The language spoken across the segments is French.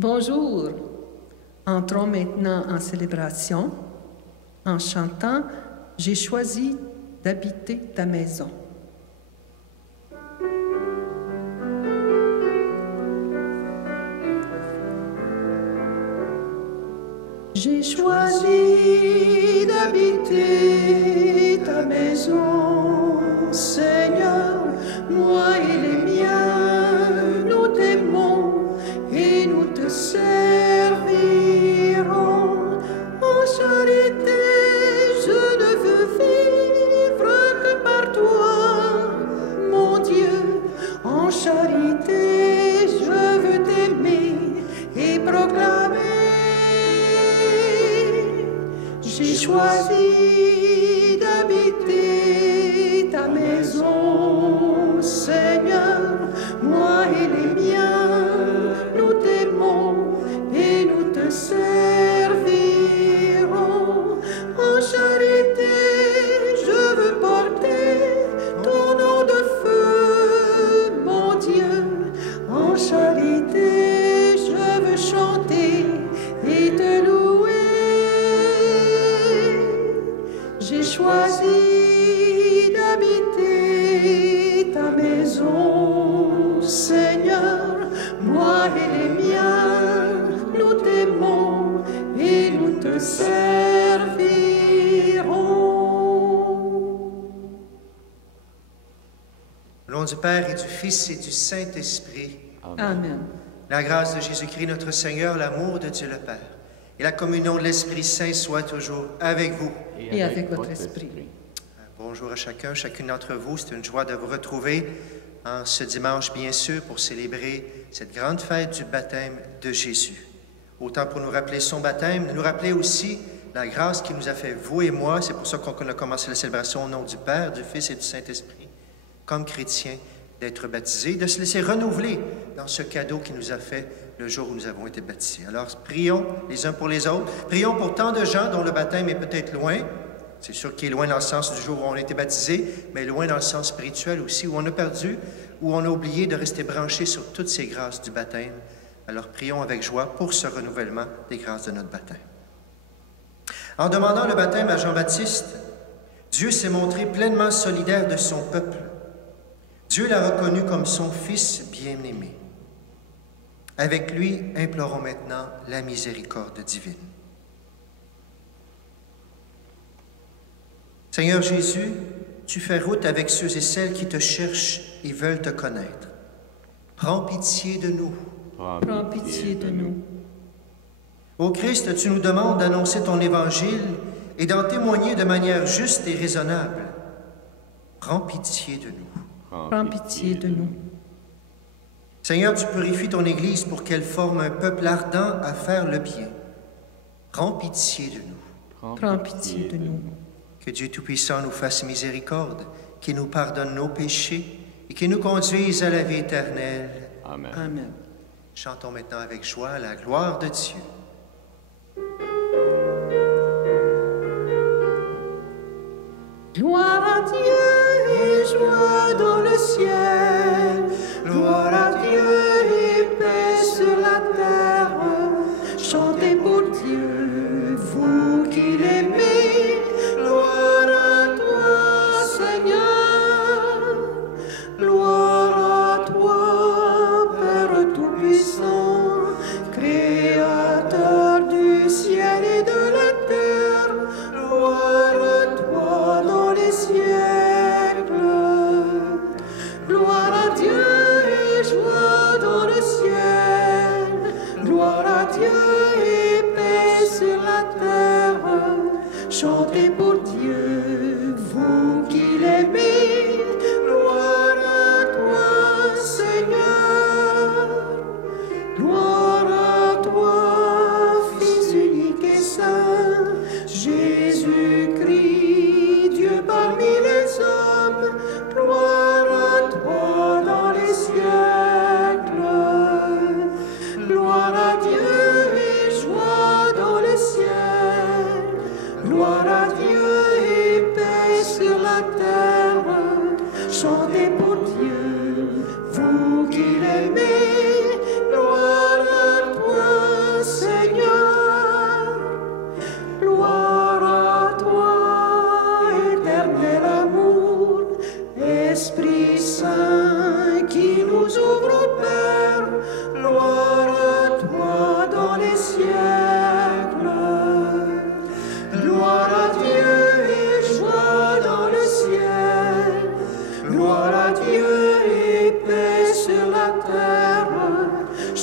Bonjour. Entrons maintenant en célébration en chantant « J'ai choisi d'habiter ta maison ». J'ai choisi d'habiter ta maison, Seigneur, moi et les miens, nous t'aimons et nous te servirons. En charité, je ne veux vivre que par toi, mon Dieu. En charité, je veux t'aimer et proclamer. J'ai choisi d'habiter ta maison, Seigneur, moi et les miens, nous t'aimons et nous te servirons. En charité, je veux porter ton nom de feu, mon Dieu. En charité, je veux chanter et te louer. J'ai choisi d'habiter ta maison, Seigneur, moi et les miens, nous t'aimons et nous te servirons. Au nom du Père et du Fils et du Saint-Esprit. Amen. La grâce de Jésus-Christ notre Seigneur, l'amour de Dieu le Père et la communion de l'Esprit Saint soit toujours avec vous. Et avec votre esprit. Bonjour à chacun, chacune d'entre vous. C'est une joie de vous retrouver en ce dimanche, bien sûr, pour célébrer cette grande fête du baptême de Jésus. Autant pour nous rappeler son baptême, de nous rappeler aussi la grâce qu'il nous a fait, vous et moi. C'est pour ça qu'on a commencé la célébration au nom du Père, du Fils et du Saint-Esprit, comme chrétiens, d'être baptisés, de se laisser renouveler dans ce cadeau qu'il nous a fait le jour où nous avons été baptisés. Alors, prions les uns pour les autres. Prions pour tant de gens dont le baptême est peut-être loin. C'est sûr qu'il est loin dans le sens du jour où on a été baptisé, mais loin dans le sens spirituel aussi, où on a perdu, où on a oublié de rester branché sur toutes ces grâces du baptême. Alors, prions avec joie pour ce renouvellement des grâces de notre baptême. En demandant le baptême à Jean-Baptiste, Dieu s'est montré pleinement solidaire de son peuple. Dieu l'a reconnu comme son Fils bien-aimé. Avec lui, implorons maintenant la miséricorde divine. Seigneur Jésus, tu fais route avec ceux et celles qui te cherchent et veulent te connaître. Prends pitié de nous. Prends pitié de nous. Ô Christ, tu nous demandes d'annoncer ton évangile et d'en témoigner de manière juste et raisonnable. Prends pitié de nous. Prends pitié de nous. Seigneur, tu purifies ton Église pour qu'elle forme un peuple ardent à faire le bien. Prends pitié de nous. Prends pitié de nous. Que Dieu Tout-Puissant nous fasse miséricorde, qu'il nous pardonne nos péchés et qu'il nous conduise à la vie éternelle. Amen. Amen. Chantons maintenant avec joie à la gloire de Dieu. Gloire à Dieu et joie dans le ciel. Gloire à Dieu et paix sur la terre. Chantez pour Dieu, vous qui l'aimez. Gloire à toi, Seigneur. Gloire à toi, Père Tout-Puissant, Créateur du ciel et de la terre. Gloire à toi dans les siècles. Gloire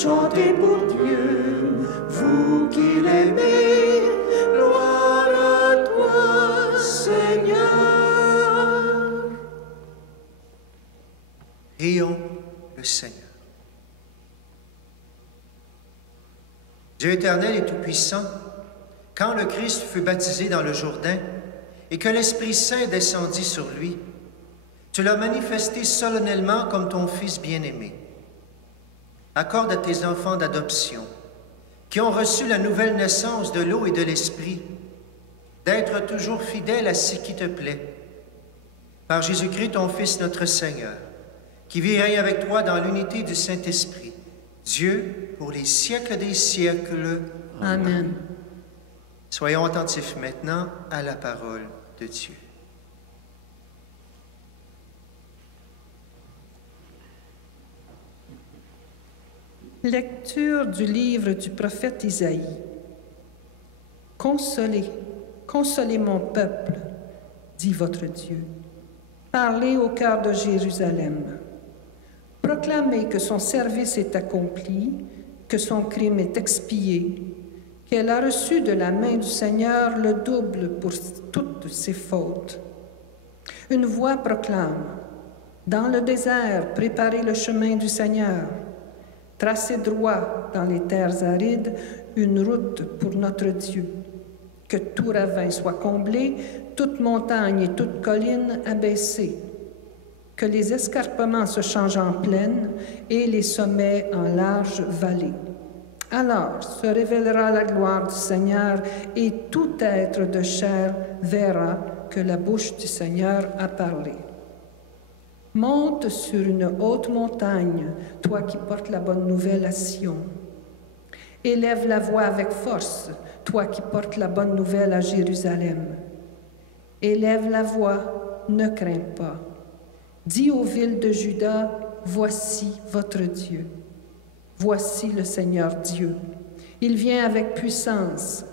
chantez pour Dieu, vous qui l'aimez, gloire à toi, Seigneur. Prions le Seigneur. Dieu éternel et tout-puissant, quand le Christ fut baptisé dans le Jourdain et que l'Esprit Saint descendit sur lui, tu l'as manifesté solennellement comme ton Fils bien-aimé. Accorde à tes enfants d'adoption, qui ont reçu la nouvelle naissance de l'eau et de l'Esprit, d'être toujours fidèles à ce qui te plaît. Par Jésus-Christ, ton Fils, notre Seigneur, qui vit et règne avec toi dans l'unité du Saint-Esprit, Dieu, pour les siècles des siècles. Amen. Soyons attentifs maintenant à la parole de Dieu. Lecture du livre du prophète Isaïe. Consolez, consolez mon peuple, dit votre Dieu. Parlez au cœur de Jérusalem. Proclamez que son service est accompli, que son crime est expié, qu'elle a reçu de la main du Seigneur le double pour toutes ses fautes. Une voix proclame, « Dans le désert, préparez le chemin du Seigneur. Tracez droit dans les terres arides une route pour notre Dieu. Que tout ravin soit comblé, toute montagne et toute colline abaissée. Que les escarpements se changent en plaine et les sommets en larges vallées. Alors se révélera la gloire du Seigneur et tout être de chair verra que la bouche du Seigneur a parlé. Monte sur une haute montagne, toi qui portes la bonne nouvelle à Sion. Élève la voix avec force, toi qui portes la bonne nouvelle à Jérusalem. Élève la voix, ne crains pas. Dis aux villes de Juda, voici votre Dieu. Voici le Seigneur Dieu. Il vient avec puissance.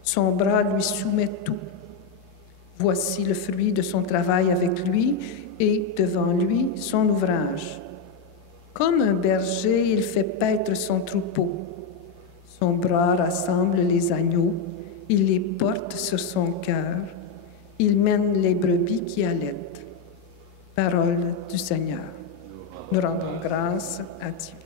Son bras lui soumet tout. Voici le fruit de son travail avec lui et devant lui son ouvrage. Comme un berger, il fait paître son troupeau. Son bras rassemble les agneaux. Il les porte sur son cœur. Il mène les brebis qui allaitent. Parole du Seigneur. Nous rendons grâce à Dieu.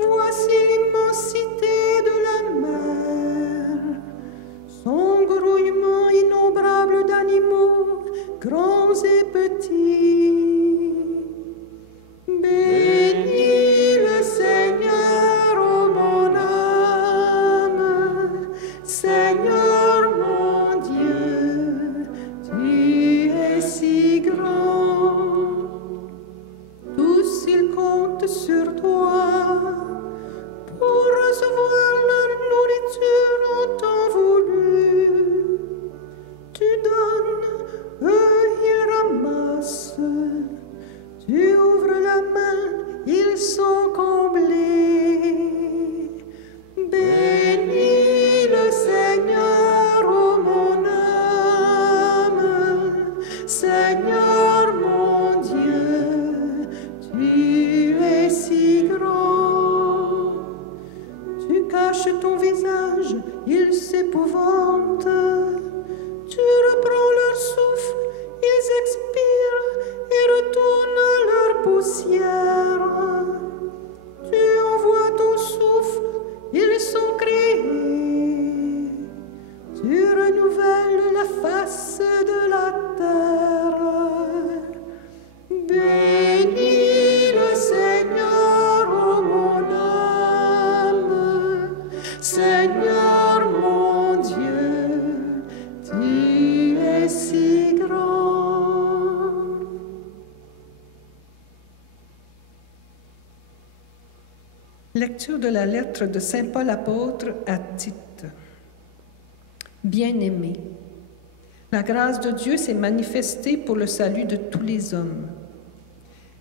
Voici l'immensité de la mer. cachent ton visage, ils s'épouvantent. Tu reprends leur souffle, ils expirent et retournent à leur poussière. Tu envoies ton souffle, ils sont créés. Tu renouvelles la face de la terre. Bénis le Seigneur, ô mon âme. Seigneur mon Dieu, tu es si grand. Lecture de la lettre de Saint Paul apôtre à Tite. Bien-aimés, la grâce de Dieu s'est manifestée pour le salut de tous les hommes.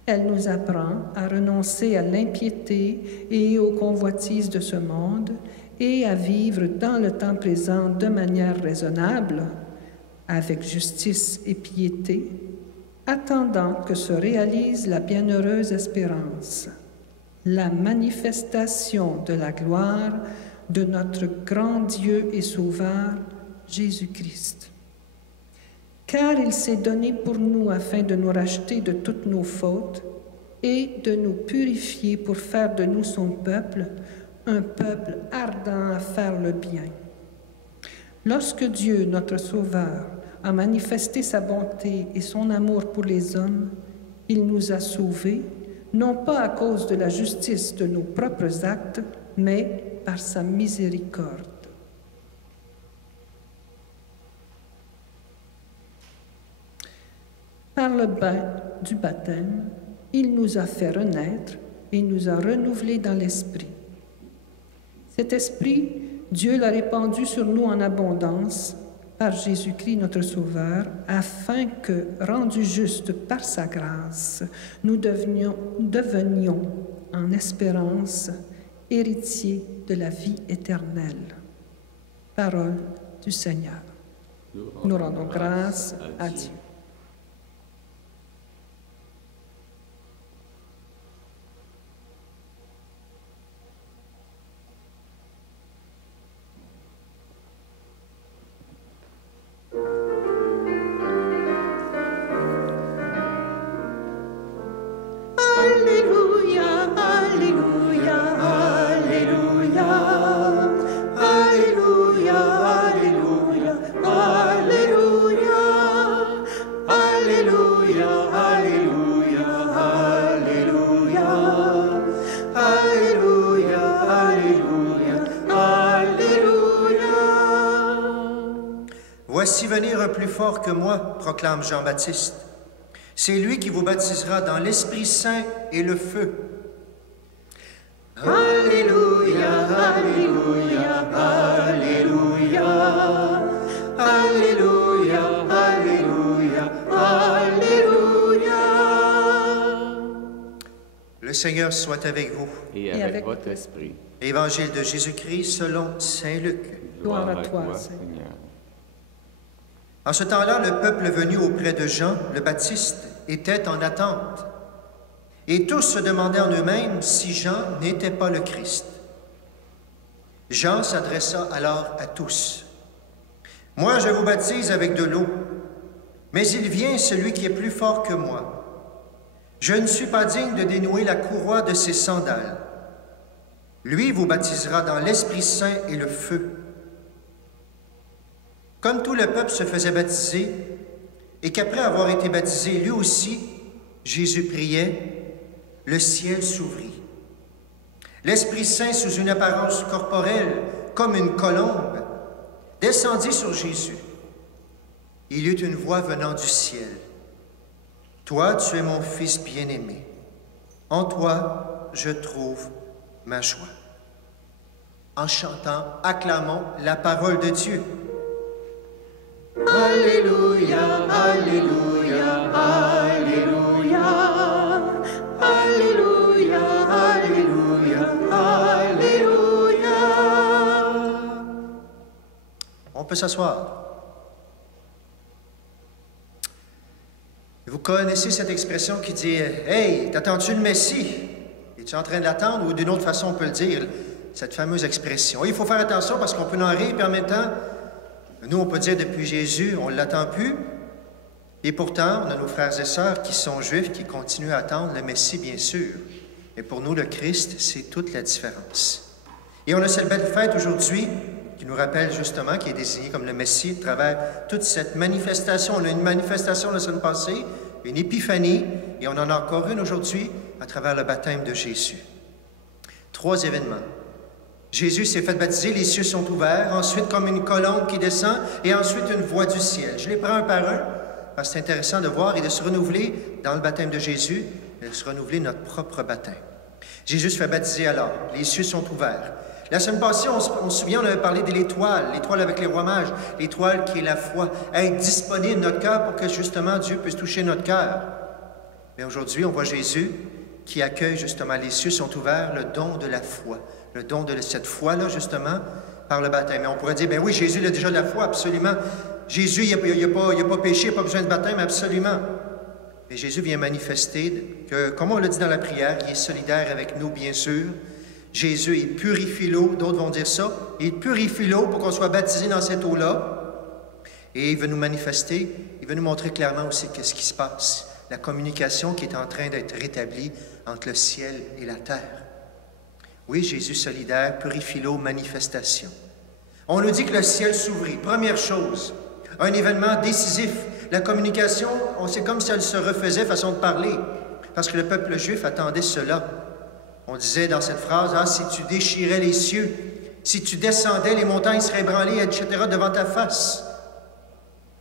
Elle nous apprend à renoncer à l'impiété et aux convoitises de ce monde et à vivre dans le temps présent de manière raisonnable, avec justice et piété, attendant que se réalise la bienheureuse espérance, la manifestation de la gloire de notre grand Dieu et Sauveur, Jésus-Christ. Car il s'est donné pour nous afin de nous racheter de toutes nos fautes et de nous purifier pour faire de nous son peuple, un peuple ardent à faire le bien. Lorsque Dieu, notre Sauveur, a manifesté sa bonté et son amour pour les hommes, il nous a sauvés, non pas à cause de la justice de nos propres actes, mais par sa miséricorde. Par le bain du baptême, il nous a fait renaître et nous a renouvelés dans l'esprit. Cet esprit, Dieu l'a répandu sur nous en abondance par Jésus-Christ notre Sauveur, afin que, rendus justes par sa grâce, nous devenions en espérance héritiers de la vie éternelle. Parole du Seigneur. Nous rendons grâce à Dieu. Voici venir un plus fort que moi, proclame Jean-Baptiste. C'est lui qui vous baptisera dans l'Esprit Saint et le feu. Alléluia, Alléluia, Alléluia, Alléluia, Alléluia, Alléluia. Le Seigneur soit avec vous. Et avec votre esprit. Évangile de Jésus-Christ selon saint Luc. Gloire à toi, Seigneur. En ce temps-là, le peuple venu auprès de Jean, le Baptiste, était en attente. Et tous se demandaient en eux-mêmes si Jean n'était pas le Christ. Jean s'adressa alors à tous. « Moi, je vous baptise avec de l'eau, mais il vient celui qui est plus fort que moi. Je ne suis pas digne de dénouer la courroie de ses sandales. Lui vous baptisera dans l'Esprit Saint et le feu. » Comme tout le peuple se faisait baptiser, et qu'après avoir été baptisé, lui aussi, Jésus priait, le ciel s'ouvrit. L'Esprit Saint, sous une apparence corporelle, comme une colombe, descendit sur Jésus. Il y eut une voix venant du ciel. « Toi, tu es mon Fils bien-aimé. En toi, je trouve ma joie. » En chantant, acclamons la parole de Dieu. Alléluia, Alléluia, Alléluia, Alléluia, Alléluia, Alléluia. On peut s'asseoir. Vous connaissez cette expression qui dit « Hey, t'attends-tu le Messie? Es-tu en train de l'attendre? » Ou d'une autre façon, on peut le dire cette fameuse expression. Et il faut faire attention parce qu'on peut en rire, puis en même temps, nous, on peut dire depuis Jésus, on ne l'attend plus. Et pourtant, on a nos frères et sœurs qui sont juifs, qui continuent à attendre le Messie, bien sûr. Mais pour nous, le Christ, c'est toute la différence. Et on a cette belle fête aujourd'hui qui nous rappelle justement, qui est désigné comme le Messie à travers toute cette manifestation. On a une manifestation la semaine passée, une épiphanie, et on en a encore une aujourd'hui à travers le baptême de Jésus. 3 événements. Jésus s'est fait baptiser, les cieux sont ouverts, ensuite comme une colombe qui descend, et ensuite une voix du ciel. Je les prends un par un, parce que c'est intéressant de voir et de se renouveler dans le baptême de Jésus, et de se renouveler notre propre baptême. Jésus se fait baptiser alors, les cieux sont ouverts. La semaine passée, on se souvient, on avait parlé de l'étoile avec les rois mages, l'étoile qui est la foi, être disponible notre cœur pour que justement Dieu puisse toucher notre cœur. Mais aujourd'hui, on voit Jésus qui accueille justement, les cieux sont ouverts, le don de la foi. Le don de cette foi-là, justement, par le baptême. Et on pourrait dire, bien oui, Jésus il a déjà de la foi, absolument. Jésus, il n'a pas péché, il n'a pas besoin de baptême, absolument. Mais Jésus vient manifester que, comme on l'a dit dans la prière, il est solidaire avec nous, bien sûr. Jésus, il purifie l'eau, d'autres vont dire ça. Il purifie l'eau pour qu'on soit baptisé dans cette eau-là. Et il veut nous manifester, il veut nous montrer clairement aussi qu'est-ce qui se passe. La communication qui est en train d'être rétablie entre le ciel et la terre. Oui, Jésus solidaire, purifie l'eau, manifestation. On nous dit que le ciel s'ouvrit. Première chose, un événement décisif. La communication, c'est comme si elle se refaisait, façon de parler, parce que le peuple juif attendait cela. On disait dans cette phrase, « Ah, si tu déchirais les cieux, si tu descendais, les montagnes seraient ébranlées, etc., devant ta face. »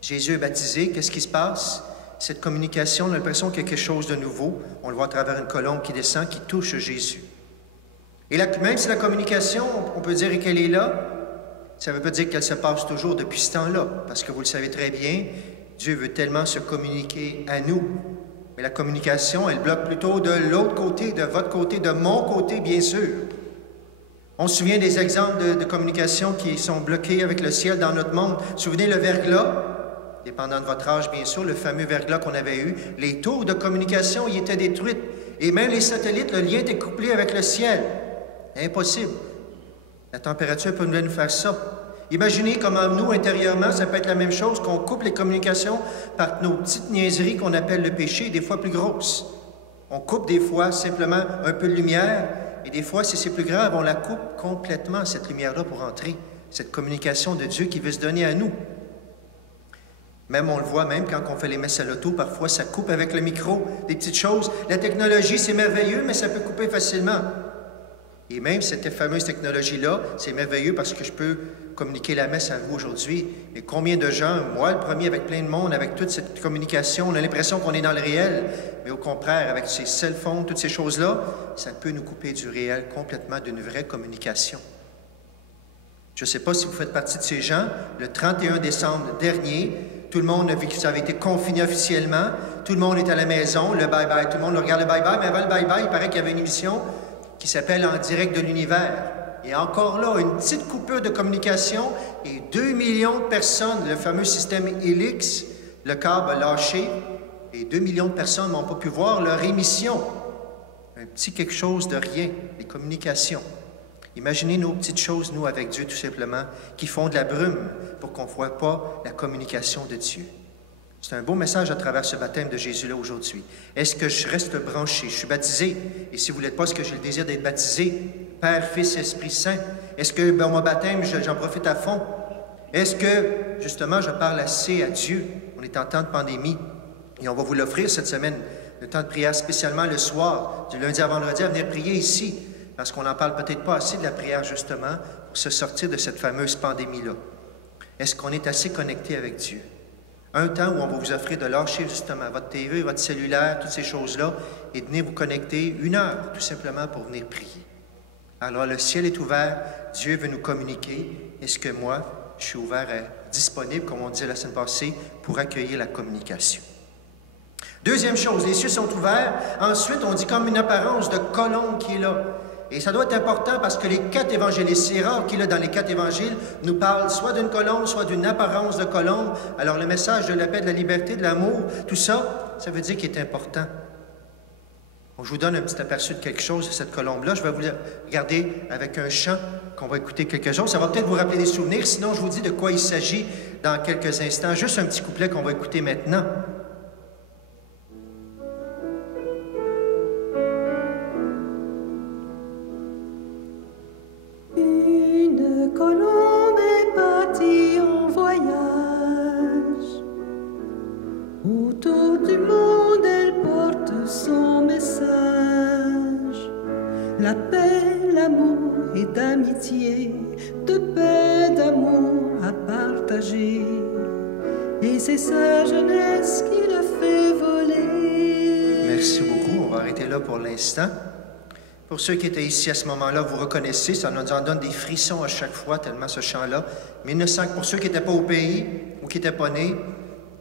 Jésus est baptisé, qu'est-ce qui se passe? Cette communication, on a l'impression qu'il y a quelque chose de nouveau. On le voit à travers une colombe qui descend, qui touche Jésus. Et là, même si la communication, on peut dire qu'elle est là, ça ne veut pas dire qu'elle se passe toujours depuis ce temps-là, parce que vous le savez très bien, Dieu veut tellement se communiquer à nous. Mais la communication, elle bloque plutôt de l'autre côté, de votre côté, de mon côté, bien sûr. On se souvient des exemples de communication qui sont bloqués avec le ciel dans notre monde. Souvenez le verglas, dépendant de votre âge, bien sûr, le fameux verglas qu'on avait eu. Les tours de communication y étaient détruites. Et même les satellites, le lien était couplé avec le ciel. Impossible. La température peut nous faire ça. Imaginez comment nous, intérieurement, ça peut être la même chose, qu'on coupe les communications par nos petites niaiseries qu'on appelle le péché, des fois plus grosses. On coupe des fois simplement un peu de lumière, et des fois, si c'est plus grave, on la coupe complètement, cette lumière-là, pour entrer. Cette communication de Dieu qui veut se donner à nous. Même, on le voit, même quand on fait les messes à l'auto, parfois, ça coupe avec le micro, des petites choses. La technologie, c'est merveilleux, mais ça peut couper facilement. Et même cette fameuse technologie-là, c'est merveilleux parce que je peux communiquer la messe à vous aujourd'hui. Et combien de gens, moi le premier avec plein de monde, avec toute cette communication, on a l'impression qu'on est dans le réel, mais au contraire, avec ces cell phones, toutes ces choses-là, ça peut nous couper du réel complètement, d'une vraie communication. Je ne sais pas si vous faites partie de ces gens, le 31 décembre dernier, tout le monde a vu que ça avait été confiné officiellement, tout le monde est à la maison, le bye-bye, tout le monde regarde le bye-bye, mais avant le bye-bye, il paraît qu'il y avait une émission qui s'appelle « En direct de l'univers ». Et encore là, une petite coupure de communication et 2 millions de personnes, le fameux système Helix, le câble a lâché et 2 millions de personnes n'ont pas pu voir leur émission. Un petit quelque chose de rien, les communications. Imaginez nos petites choses, nous, avec Dieu, tout simplement, qui font de la brume pour qu'on ne voit pas la communication de Dieu. C'est un beau message à travers ce baptême de Jésus-là aujourd'hui. Est-ce que je reste branché? Je suis baptisé. Et si vous ne l'êtes pas, est-ce que j'ai le désir d'être baptisé? Père, Fils, Esprit Saint. Est-ce que mon baptême, j'en profite à fond? Est-ce que, justement, je parle assez à Dieu? On est en temps de pandémie. Et on va vous l'offrir cette semaine, le temps de prière, spécialement le soir, du lundi à vendredi, à venir prier ici. Parce qu'on n'en parle peut-être pas assez de la prière, justement, pour se sortir de cette fameuse pandémie-là. Est-ce qu'on est assez connecté avec Dieu? Un temps où on va vous offrir de lâcher justement votre TV, votre cellulaire, toutes ces choses-là, et de venir vous connecter 1 heure, tout simplement, pour venir prier. Alors, le ciel est ouvert, Dieu veut nous communiquer. Est-ce que moi, je suis ouvert, disponible, comme on disait la semaine passée, pour accueillir la communication? Deuxième chose, les cieux sont ouverts. Ensuite, on dit comme une apparence de colombe qui est là. Et ça doit être important parce que les 4 évangélistes, c'est rare qu'il, dans les 4 évangiles, nous parle soit d'une colombe, soit d'une apparence de colombe. Alors, le message de la paix, de la liberté, de l'amour, tout ça, ça veut dire qu'il est important. Je vous donne un petit aperçu de quelque chose de cette colombe-là. Je vais vous regarder avec un chant qu'on va écouter quelques jours. Ça va peut-être vous rappeler des souvenirs. Sinon, je vous dis de quoi il s'agit dans quelques instants. Juste un petit couplet qu'on va écouter maintenant. Une colombe est partie en voyage. Autour du monde, elle porte son message. La paix, l'amour et d'amitié, de paix, d'amour à partager. Et c'est sa jeunesse qui l'a fait voler. Merci beaucoup. On va arrêter là pour l'instant. Pour ceux qui étaient ici à ce moment-là, vous reconnaissez, ça nous en donne des frissons à chaque fois, tellement ce chant-là. Pour ceux qui n'étaient pas au pays ou qui n'étaient pas nés,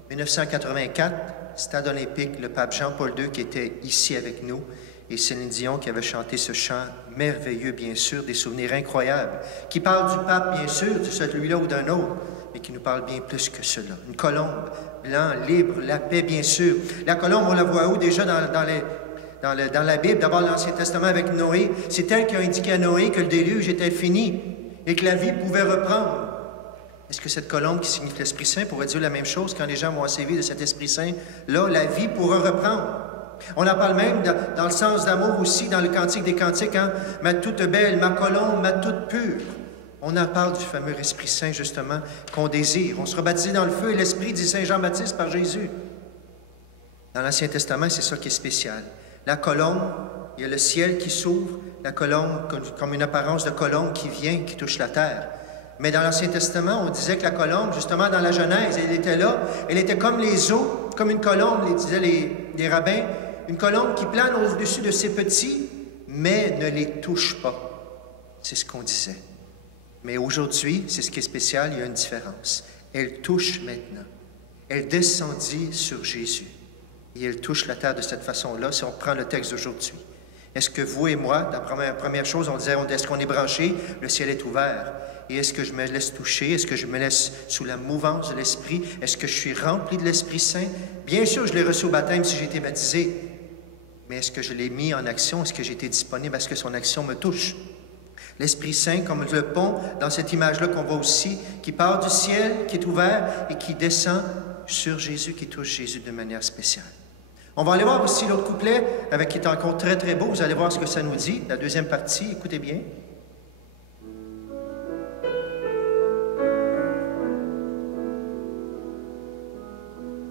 1984, Stade olympique, le pape Jean-Paul II qui était ici avec nous, et Céline Dion qui avait chanté ce chant merveilleux, bien sûr, des souvenirs incroyables, qui parle du pape, bien sûr, de celui-là ou d'un autre, mais qui nous parle bien plus que cela. Une colombe, blanc, libre, la paix, bien sûr. La colombe, on la voit où déjà dans la Bible, d'abord l'Ancien Testament avec Noé. C'est elle qui a indiqué à Noé que le déluge était fini et que la vie pouvait reprendre. Est-ce que cette colombe qui signifie l'Esprit Saint pourrait dire la même chose quand les gens vont servir de cet Esprit Saint? Là, la vie pourra reprendre. On en parle même dans le sens d'amour aussi, dans le Cantique des Cantiques, hein? Ma toute belle, ma colombe, ma toute pure. On en parle du fameux Esprit Saint, justement, qu'on désire. On sera baptisé dans le feu et l'Esprit, dit Saint Jean-Baptiste, par Jésus. Dans l'Ancien Testament, c'est ça qui est spécial. La colombe, il y a le ciel qui s'ouvre, la colombe comme une apparence de colombe qui vient, qui touche la terre. Mais dans l'Ancien Testament, on disait que la colombe, justement dans la Genèse, elle était là, elle était comme les eaux, comme une colombe, disaient les rabbins, une colombe qui plane au-dessus de ses petits, mais ne les touche pas. C'est ce qu'on disait. Mais aujourd'hui, c'est ce qui est spécial, il y a une différence. Elle touche maintenant. Elle descendit sur Jésus. Et elle touche la terre de cette façon-là, si on prend le texte d'aujourd'hui. Est-ce que vous et moi, la première chose, on disait, est-ce qu'on est branché? Le ciel est ouvert. Et est-ce que je me laisse toucher? Est-ce que je me laisse sous la mouvance de l'Esprit? Est-ce que je suis rempli de l'Esprit Saint? Bien sûr, je l'ai reçu au baptême si j'ai été baptisé. Mais est-ce que je l'ai mis en action? Est-ce que j'ai été disponible? Est-ce que son action me touche? L'Esprit Saint, comme le pont, dans cette image-là qu'on voit aussi, qui part du ciel, qui est ouvert et qui descend sur Jésus, qui touche Jésus de manière spéciale. On va aller voir aussi l'autre couplet, qui est encore très, très beau. Vous allez voir ce que ça nous dit, la deuxième partie. Écoutez bien.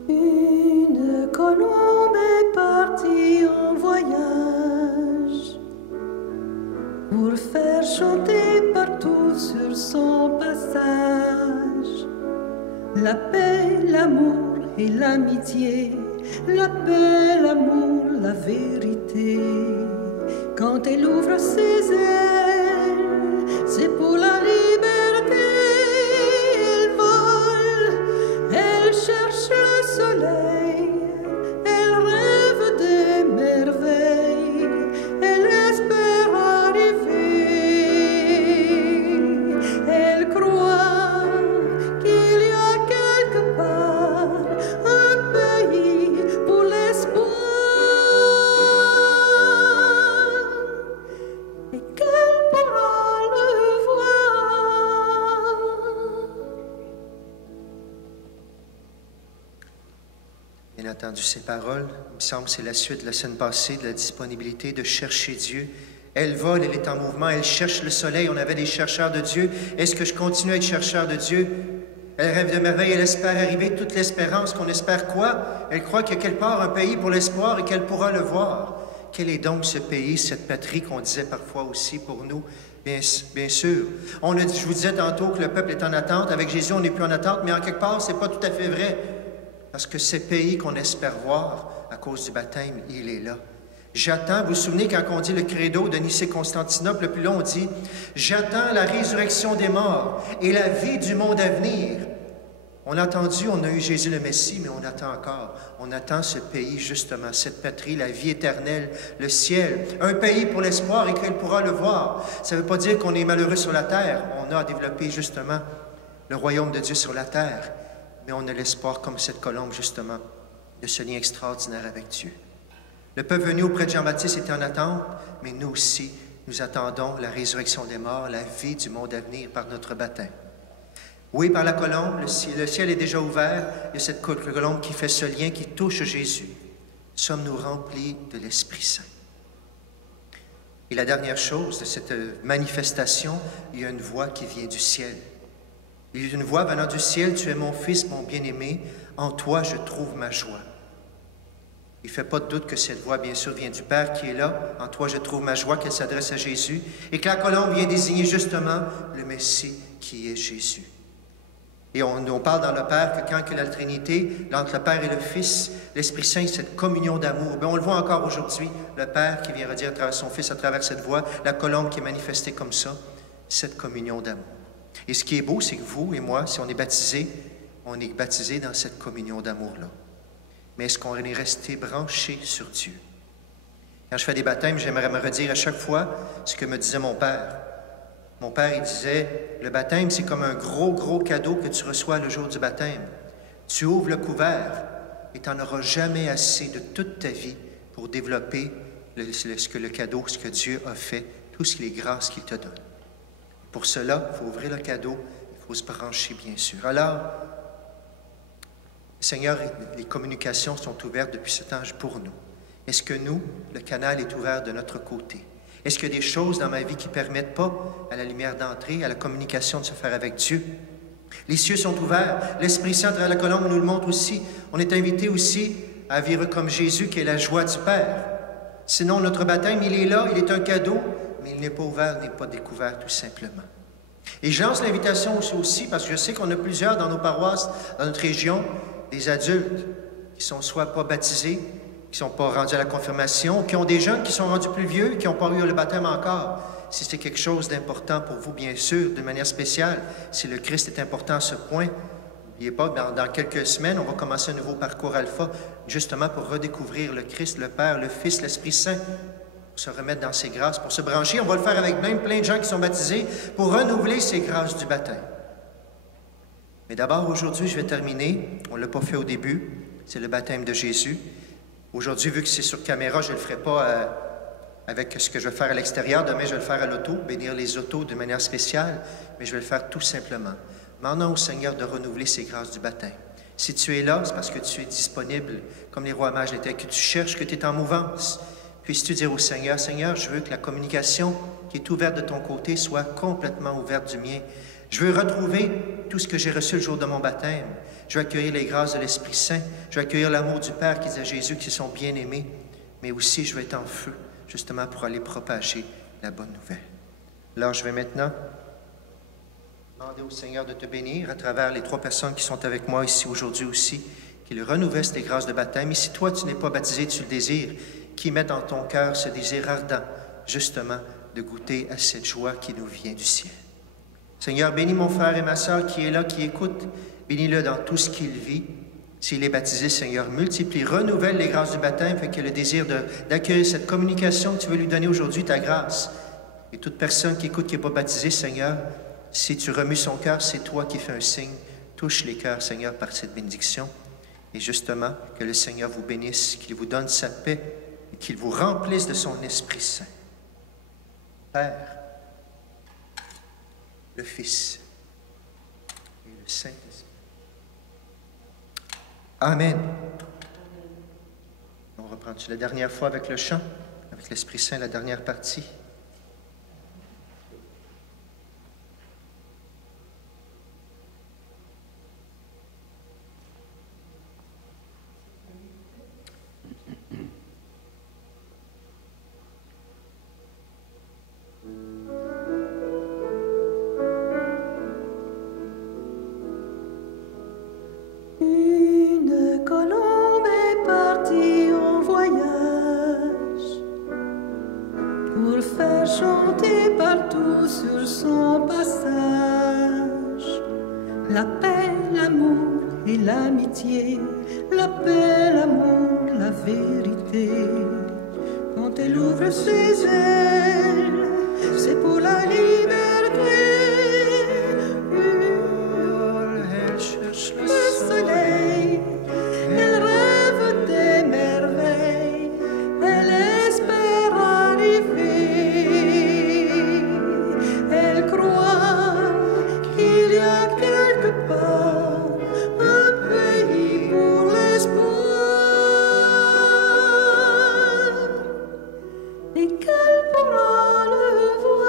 Une colombe est partie en voyage pour faire chanter partout sur son passage la paix, l'amour et l'amitié. La paix, l'amour, la vérité. Quand elle ouvre ses ailes, c'est pour la liberté. Elle vole, elle cherche le soleil, elle rêve des merveilles, elle espère arriver. Elle croit qu'il y a quelque part un pays pour l'espoir, et qu'elle pourra le voir. Bien entendu, ces paroles, il me semble que c'est la suite de la semaine passée, de la disponibilité de chercher Dieu. Elle vole, elle est en mouvement, elle cherche le soleil. On avait des chercheurs de Dieu. Est-ce que je continue à être chercheur de Dieu? Elle rêve de merveille, elle espère arriver, toute l'espérance qu'on espère quoi? Elle croit qu'il y a quelque part un pays pour l'espoir et qu'elle pourra le voir. Quel est donc ce pays, cette patrie qu'on disait parfois aussi pour nous? Bien sûr. Je vous disais tantôt que le peuple est en attente. Avec Jésus, on n'est plus en attente, mais en quelque part, c'est pas tout à fait vrai. Parce que ce pays qu'on espère voir à cause du baptême, il est là. J'attends, vous vous souvenez quand on dit le credo de Nicée-Constantinople, le plus long, on dit « J'attends la résurrection des morts et la vie du monde à venir. » On a attendu, on a eu Jésus le Messie, mais on attend encore. On attend ce pays, justement, cette patrie, la vie éternelle, le ciel. Un pays pour l'espoir et qu'elle pourra le voir. Ça ne veut pas dire qu'on est malheureux sur la terre. On a développé, justement, le royaume de Dieu sur la terre. Mais on a l'espoir, comme cette colombe, justement, de ce lien extraordinaire avec Dieu. Le peuple venu auprès de Jean-Baptiste était en attente, mais nous aussi, nous attendons la résurrection des morts, la vie du monde à venir par notre baptême. Oui, par la colombe, le ciel est déjà ouvert. Il y a cette colombe qui fait ce lien, qui touche Jésus. Sommes-nous remplis de l'Esprit Saint? Et la dernière chose de cette manifestation, il y a une voix qui vient du ciel. Il y a une voix venant du ciel, « Tu es mon Fils, mon bien-aimé, en toi je trouve ma joie. » Il ne fait pas de doute que cette voix, bien sûr, vient du Père qui est là, « En toi je trouve ma joie », qu'elle s'adresse à Jésus, et que la colombe vient désigner justement le Messie qui est Jésus. Et on parle dans le Père que quand que la Trinité, entre le Père et le Fils, l'Esprit Saint, cette communion d'amour. Bien, on le voit encore aujourd'hui, le Père qui vient redire à travers son Fils, à travers cette voix, la colombe qui est manifestée comme ça, cette communion d'amour. Et ce qui est beau, c'est que vous et moi, si on est baptisés dans cette communion d'amour-là. Mais est-ce qu'on est resté branché sur Dieu? Quand je fais des baptêmes, j'aimerais me redire à chaque fois ce que me disait mon Père. Mon père, il disait, le baptême, c'est comme un gros cadeau que tu reçois le jour du baptême. Tu ouvres le couvert et tu n'en auras jamais assez de toute ta vie pour développer le cadeau, ce que Dieu a fait, toutes les grâces qu'il te donne. Pour cela, il faut ouvrir le cadeau, il faut se brancher, bien sûr. Alors, Seigneur, les communications sont ouvertes depuis cet âge pour nous. Est-ce que nous, le canal est ouvert de notre côté? Est-ce qu'il y a des choses dans ma vie qui ne permettent pas à la lumière d'entrer, à la communication de se faire avec Dieu? Les cieux sont ouverts. L'Esprit Saint, à travers la colombe, nous le montre aussi. On est invité aussi à vivre comme Jésus, qui est la joie du Père. Sinon, notre baptême, il est là, il est un cadeau, mais il n'est pas ouvert, il n'est pas découvert, tout simplement. Et je lance l'invitation aussi, parce que je sais qu'on a plusieurs dans nos paroisses, dans notre région, des adultes qui sont soit pas baptisés, qui ne sont pas rendus à la confirmation, qui ont des jeunes qui sont rendus plus vieux, qui n'ont pas eu le baptême encore. Si c'est quelque chose d'important pour vous, bien sûr, de manière spéciale, si le Christ est important à ce point, n'oubliez pas, dans quelques semaines, on va commencer un nouveau parcours alpha, justement pour redécouvrir le Christ, le Père, le Fils, l'Esprit Saint, pour se remettre dans ses grâces, pour se brancher. On va le faire avec même plein de gens qui sont baptisés, pour renouveler ces grâces du baptême. Mais d'abord, aujourd'hui, je vais terminer, on ne l'a pas fait au début, c'est le baptême de Jésus. Aujourd'hui, vu que c'est sur caméra, je ne le ferai pas avec ce que je vais faire à l'extérieur. Demain, je vais le faire à l'auto, bénir les autos de manière spéciale, mais je vais le faire tout simplement. Demandons au Seigneur de renouveler ses grâces du baptême. Si tu es là, c'est parce que tu es disponible, comme les rois mages l'étaient, que tu cherches, que tu es en mouvance. Puisses-tu dire au Seigneur, Seigneur, je veux que la communication qui est ouverte de ton côté soit complètement ouverte du mien. Je veux retrouver tout ce que j'ai reçu le jour de mon baptême. Je veux accueillir les grâces de l'Esprit Saint. Je veux accueillir l'amour du Père qui dit à Jésus qu'ils sont bien-aimés. Mais aussi, je veux être en feu, justement, pour aller propager la bonne nouvelle. Alors, je vais maintenant demander au Seigneur de te bénir à travers les 3 personnes qui sont avec moi ici aujourd'hui aussi, qu'il renouvelle tes grâces de baptême. Et si toi, tu n'es pas baptisé, tu le désires, qu'il mette dans ton cœur ce désir ardent, justement, de goûter à cette joie qui nous vient du ciel. Seigneur, bénis mon frère et ma sœur qui est là, qui écoute. Bénis-le dans tout ce qu'il vit. S'il est baptisé, Seigneur, multiplie, renouvelle les grâces du baptême, fait qu'il y a le désir d'accueillir cette communication que tu veux lui donner aujourd'hui, ta grâce. Et toute personne qui écoute, qui n'est pas baptisée, Seigneur, si tu remues son cœur, c'est toi qui fais un signe. Touche les cœurs, Seigneur, par cette bénédiction. Et justement, que le Seigneur vous bénisse, qu'il vous donne sa paix et qu'il vous remplisse de son Esprit Saint. Père, le Fils et le Saint-Esprit. Amen. On reprend-tu la dernière fois avec le chant, avec l'Esprit Saint, la dernière partie? Sur son passage, la paix, l'amour et l'amitié, la paix, l'amour, la vérité. Quand elle ouvre ses ailes, c'est pour la liberté. Elle cherche le soleil, elle rêve des merveilles, y a quelque part un pays pour l'espoir, et qu'elle pourra le voir.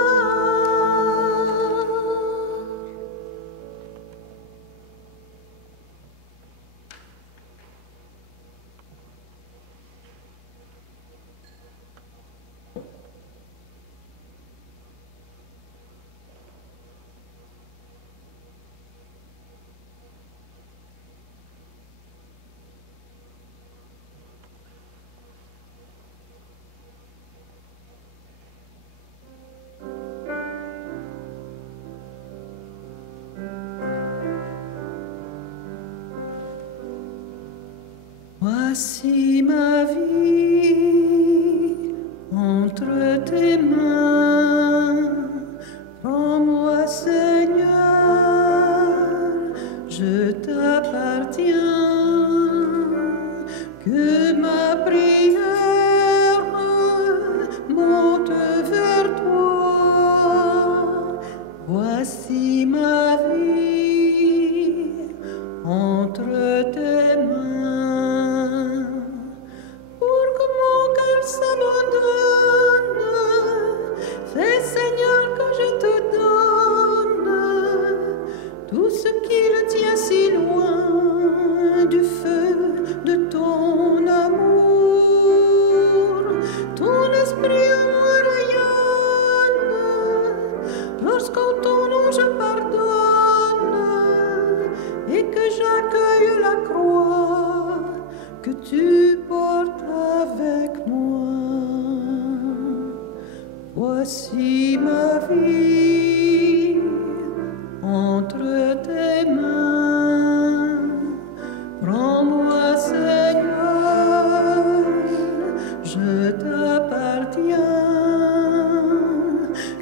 Voici ma vie entre tes mains, prends-moi Seigneur, je t'appartiens, que ma prière monte vers toi. Voici ma vie entre tes mains. S'abandonne, fais Seigneur que je te donne tout ce qui le tient si loin du feu de ton amour. Ton esprit en moi rayonne lorsqu'en ton nom je pardonne et que j'accueille la croix que tu portes avec moi. Voici ma vie entre tes mains, prends-moi Seigneur, je t'appartiens,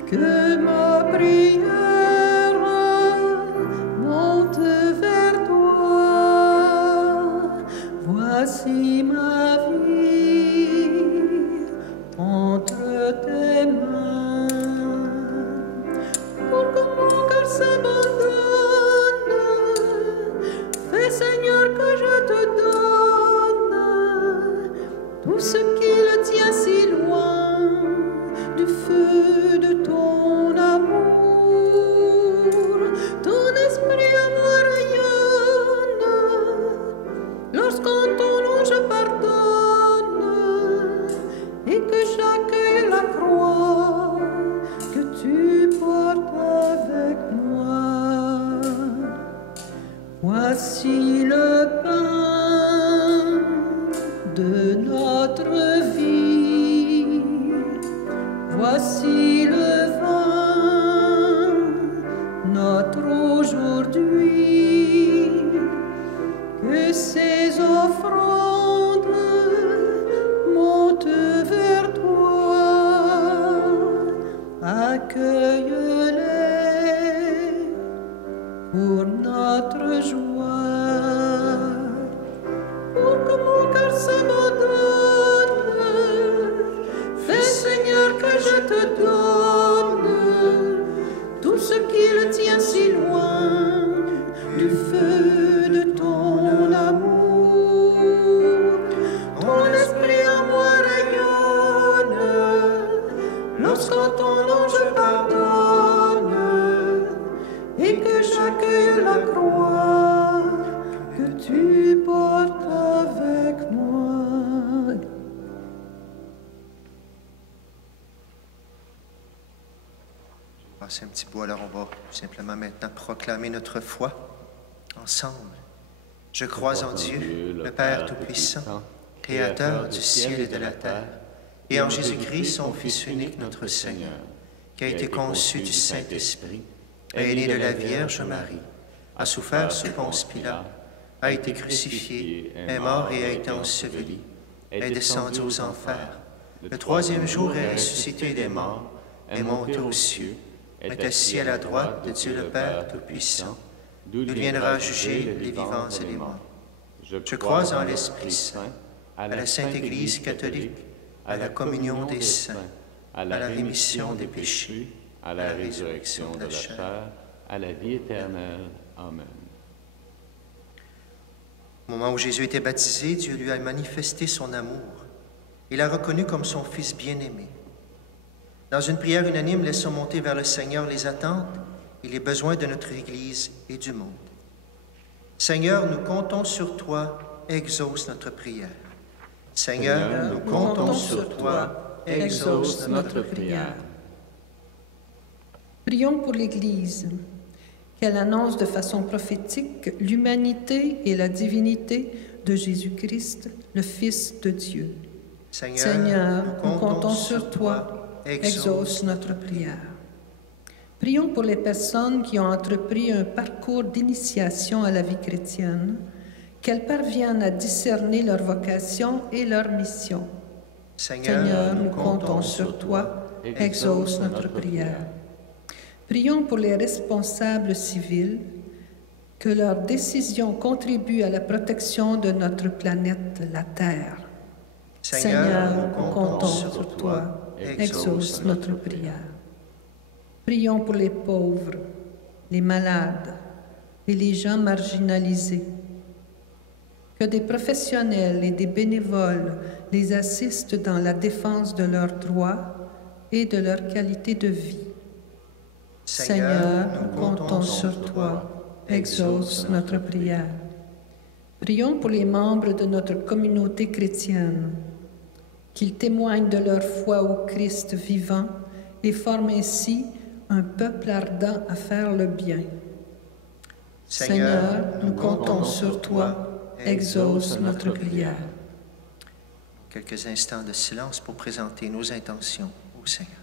que ma prière monte vers toi. Voici ma vie entre tes mains, pour que mon cœur s'abandonne, fais Seigneur que je te donne tout ce qui le tient si loin du feu de ton amour. Ton esprit à moi rayonne lorsqu'en ton nom je pardonne et que j'accueille la croix que tu portes avec moi. Voici le pain de notre vie, voici le vin, notre aujourd'hui, que ces offrandes montent vers toi, accueille-les pour notre joie, pour que mon cœur s'abandonne, fais Seigneur que je te donne tout ce qui le tient si loin du feu de ton amour. Ton esprit en moi rayonne lorsqu'en ton nom je pardonne et que j'accueille la croix que tu portes avec moi. Passer un petit bout, alors on va simplement maintenant proclamer notre foi ensemble. Je crois en Dieu, le Père Tout-Puissant, Créateur du ciel et de la terre, et en Jésus-Christ, son Fils unique, notre Seigneur, qui a été conçu du Saint-Esprit, est né de la Vierge Marie, a souffert sous Ponce Pilate, a été crucifié, est mort et a été enseveli, est descendu aux enfers. Le troisième jour est ressuscité des morts, est monté aux cieux, est assis à la droite de Dieu le Père Tout-Puissant, d'où il viendra juger les vivants et les morts. Je crois en l'Esprit Saint, à la Sainte Église catholique, à la communion des saints, à la rémission des péchés, à la résurrection de la chair, à la vie éternelle. Amen. Au moment où Jésus était baptisé, Dieu lui a manifesté son amour. Il l'a reconnu comme son Fils bien-aimé. Dans une prière unanime, laissons monter vers le Seigneur les attentes et les besoins de notre Église et du monde. Seigneur, nous comptons sur toi, exauce notre prière. Seigneur, nous comptons sur toi, exauce notre prière. Prions pour l'Église, qu'elle annonce de façon prophétique l'humanité et la divinité de Jésus-Christ, le Fils de Dieu. Seigneur, nous comptons sur toi, exauce notre prière. Prions pour les personnes qui ont entrepris un parcours d'initiation à la vie chrétienne, qu'elles parviennent à discerner leur vocation et leur mission. Seigneur, nous comptons sur toi, exauce notre prière. Prions pour les responsables civils, que leurs décisions contribuent à la protection de notre planète, la Terre. Seigneur, nous comptons sur toi, exauce notre prière. Prions pour les pauvres, les malades et les gens marginalisés. Que des professionnels et des bénévoles les assistent dans la défense de leurs droits et de leur qualité de vie. Seigneur, nous comptons sur toi, exauce notre prière. Prions pour les membres de notre communauté chrétienne, qu'ils témoignent de leur foi au Christ vivant et forment ainsi un peuple ardent à faire le bien. Seigneur, nous comptons sur toi, exauce notre prière. Quelques instants de silence pour présenter nos intentions au Seigneur.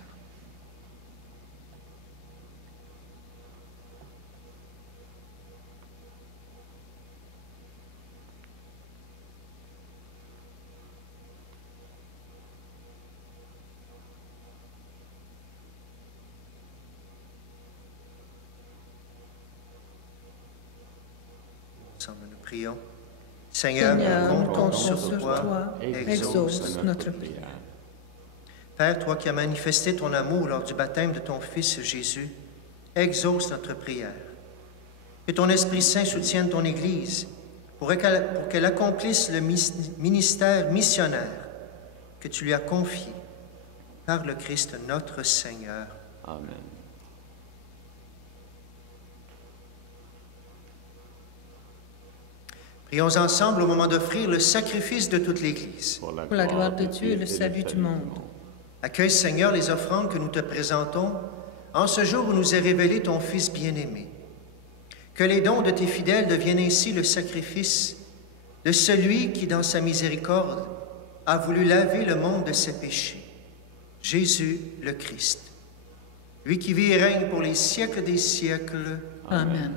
Ensemble, nous prions. Seigneur, nous comptons sur toi, exauce notre prière. Père, toi qui as manifesté ton amour lors du baptême de ton Fils Jésus, exauce notre prière. Que ton Esprit Saint soutienne ton Église pour qu'elle accomplisse le ministère missionnaire que tu lui as confié par le Christ notre Seigneur. Amen. Prions ensemble au moment d'offrir le sacrifice de toute l'Église. Pour la gloire de Dieu et le salut du monde. Accueille, Seigneur, les offrandes que nous te présentons en ce jour où nous est révélé ton Fils bien-aimé. Que les dons de tes fidèles deviennent ainsi le sacrifice de celui qui, dans sa miséricorde, a voulu laver le monde de ses péchés, Jésus le Christ. Lui qui vit et règne pour les siècles des siècles. Amen.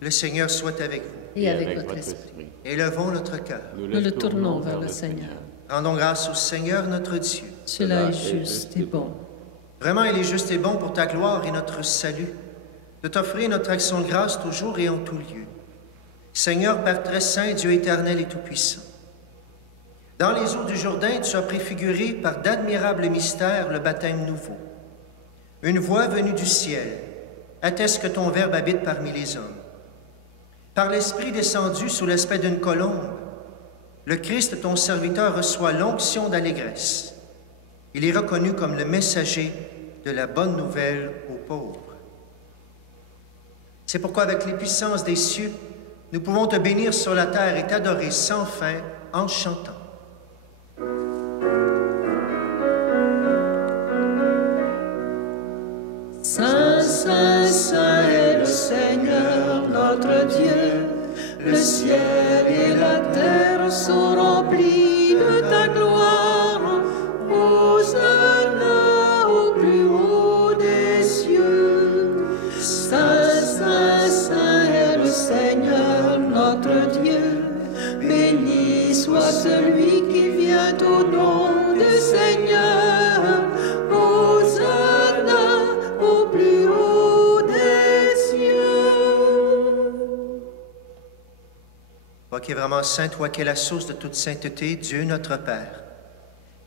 Le Seigneur soit avec vous. Et avec votre esprit. Élevons notre cœur. Nous le tournons vers le Seigneur. Rendons grâce au Seigneur notre Dieu. Cela est juste et bon. Vraiment, il est juste et bon pour ta gloire et notre salut, de t'offrir notre action de grâce toujours et en tout lieu. Seigneur, Père très saint, Dieu éternel et tout-puissant, dans les eaux du Jourdain, tu as préfiguré par d'admirables mystères le baptême nouveau. Une voix venue du ciel atteste que ton Verbe habite parmi les hommes. Par l'Esprit descendu sous l'aspect d'une colombe, le Christ, ton serviteur, reçoit l'onction d'allégresse. Il est reconnu comme le messager de la bonne nouvelle aux pauvres. C'est pourquoi, avec les puissances des cieux, nous pouvons te bénir sur la terre et t'adorer sans fin en chantant. Saint, Saint, Saint est le Seigneur, notre Dieu. Le ciel et la terre sont remplis de ta gloire. Hosanna au plus haut des cieux. Saint, Saint, Saint est le Seigneur, notre Dieu. Béni soit celui qui vient au nom du Seigneur. Hosanna au plus haut des cieux. Toi qui es vraiment saint, toi qui es la source de toute sainteté, Dieu notre Père,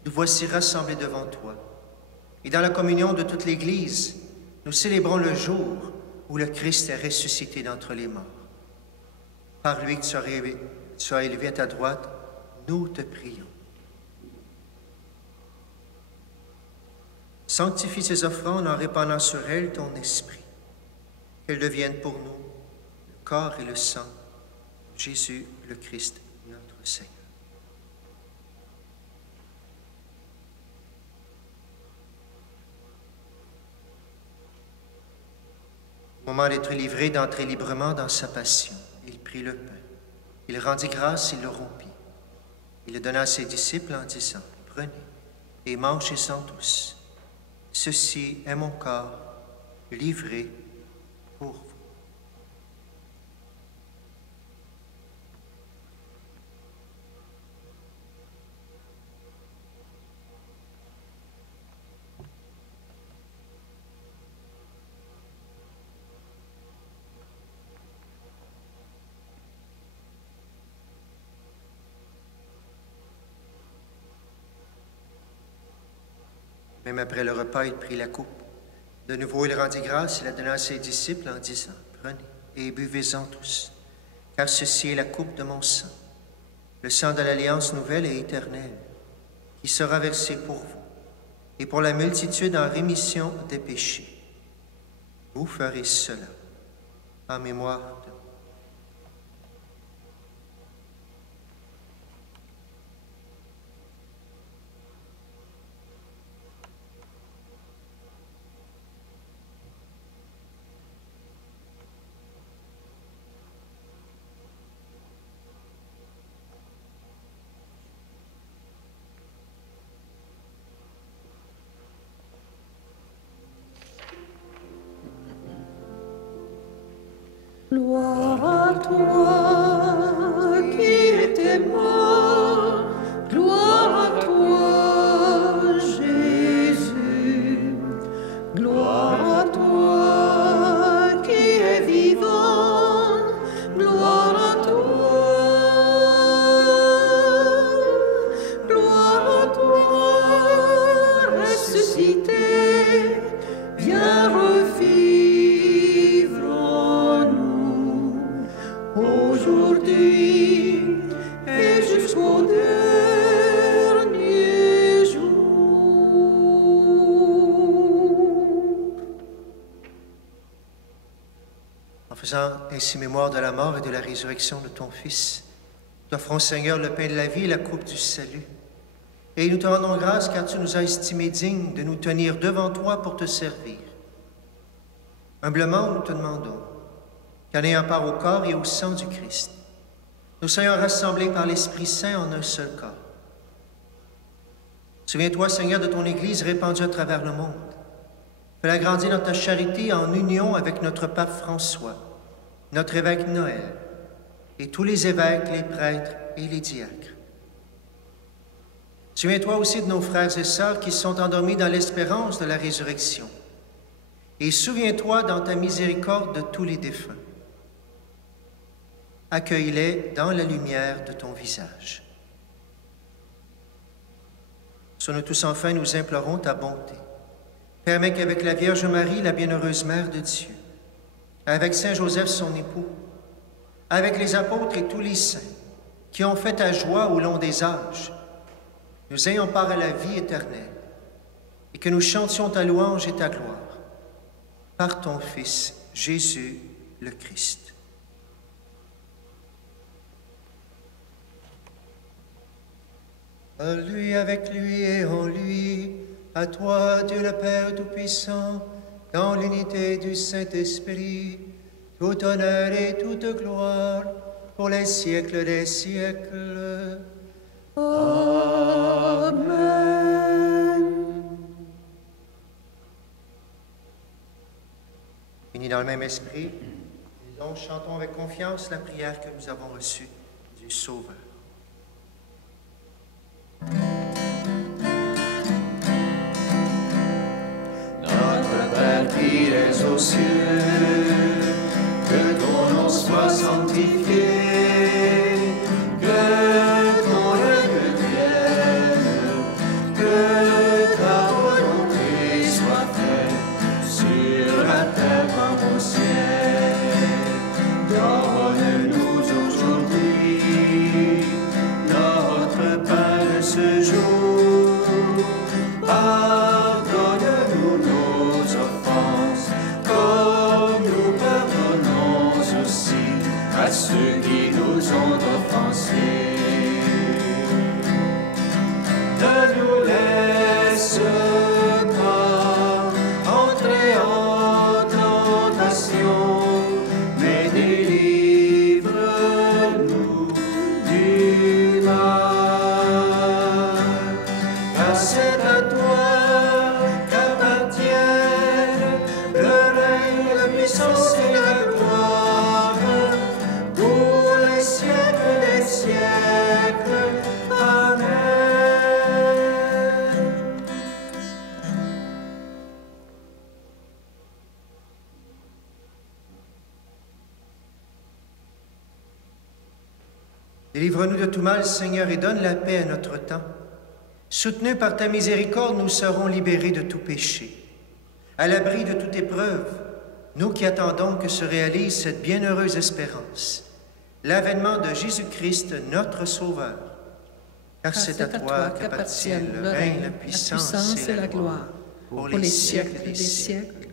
nous voici rassemblés devant toi. Et dans la communion de toute l'Église, nous célébrons le jour où le Christ est ressuscité d'entre les morts. Par lui que tu as élevé à ta droite, nous te prions. Sanctifie ces offrandes en répandant sur elles ton esprit, qu'elles deviennent pour nous le corps et le sang de Jésus le Christ, notre Seigneur. Au moment d'être livré, d'entrer librement dans sa passion, il prit le pain. Il rendit grâce, il le rompit. Il le donna à ses disciples en disant, « Prenez et mangez-en tous. Ceci est mon corps livré pour vous. » Même après le repas, il prit la coupe. De nouveau, il rendit grâce et la donna à ses disciples en disant, « Prenez et buvez-en tous, car ceci est la coupe de mon sang, le sang de l'alliance nouvelle et éternelle, qui sera versé pour vous et pour la multitude en rémission des péchés. Vous ferez cela en mémoire de moi. » Gloire à toi qui étais mort, gloire à toi Jésus, gloire à toi qui es vivant, gloire à toi ressuscité, viens revivre en nous aujourd'hui et jusqu'au dernier jour. En faisant ainsi mémoire de la mort et de la résurrection de ton Fils, nous t'offrons, Seigneur, le pain de la vie et la coupe du salut. Et nous te rendons grâce car tu nous as estimés dignes de nous tenir devant toi pour te servir. Humblement, nous te demandons qu'en ayant part au corps et au sang du Christ, nous soyons rassemblés par l'Esprit Saint en un seul corps. Souviens-toi, Seigneur, de ton Église répandue à travers le monde. Fais-la grandir dans ta charité en union avec notre pape François, notre évêque Noël, et tous les évêques, les prêtres et les diacres. Souviens-toi aussi de nos frères et sœurs qui sont endormis dans l'espérance de la résurrection. Et souviens-toi dans ta miséricorde de tous les défunts. Accueille-les dans la lumière de ton visage. Sur nous tous enfin, nous implorons ta bonté. Permets qu'avec la Vierge Marie, la bienheureuse Mère de Dieu, avec Saint Joseph, son époux, avec les apôtres et tous les saints qui ont fait ta joie au long des âges, nous ayons part à la vie éternelle et que nous chantions ta louange et ta gloire par ton Fils, Jésus le Christ. À lui, avec lui et en lui, à toi, Dieu le Père Tout-Puissant, dans l'unité du Saint-Esprit, tout honneur et toute gloire pour les siècles des siècles. Amen. Unis dans le même esprit, nous chantons avec confiance la prière que nous avons reçue du Sauveur. Notre Père qui es aux cieux, que ton nom soit sanctifié, que ton règne vienne, que ta volonté soit faite sur la terre comme au ciel. à ceux qui nous ont offensés. Ne nous laisse pas entrer en tentation, mais délivre-nous du mal. Car c'est à toi qu'appartiennent le règne, la puissance et la gloire pour les siècles des siècles. Amen. Délivre-nous de tout mal, Seigneur, et donne la paix à notre temps. Soutenus par ta miséricorde, nous serons libérés de tout péché. À l'abri de toute épreuve, nous qui attendons que se réalise cette bienheureuse espérance, l'avènement de Jésus-Christ, notre Sauveur. Car c'est à toi qu'appartiennent le règne, la puissance et la gloire pour les siècles des siècles.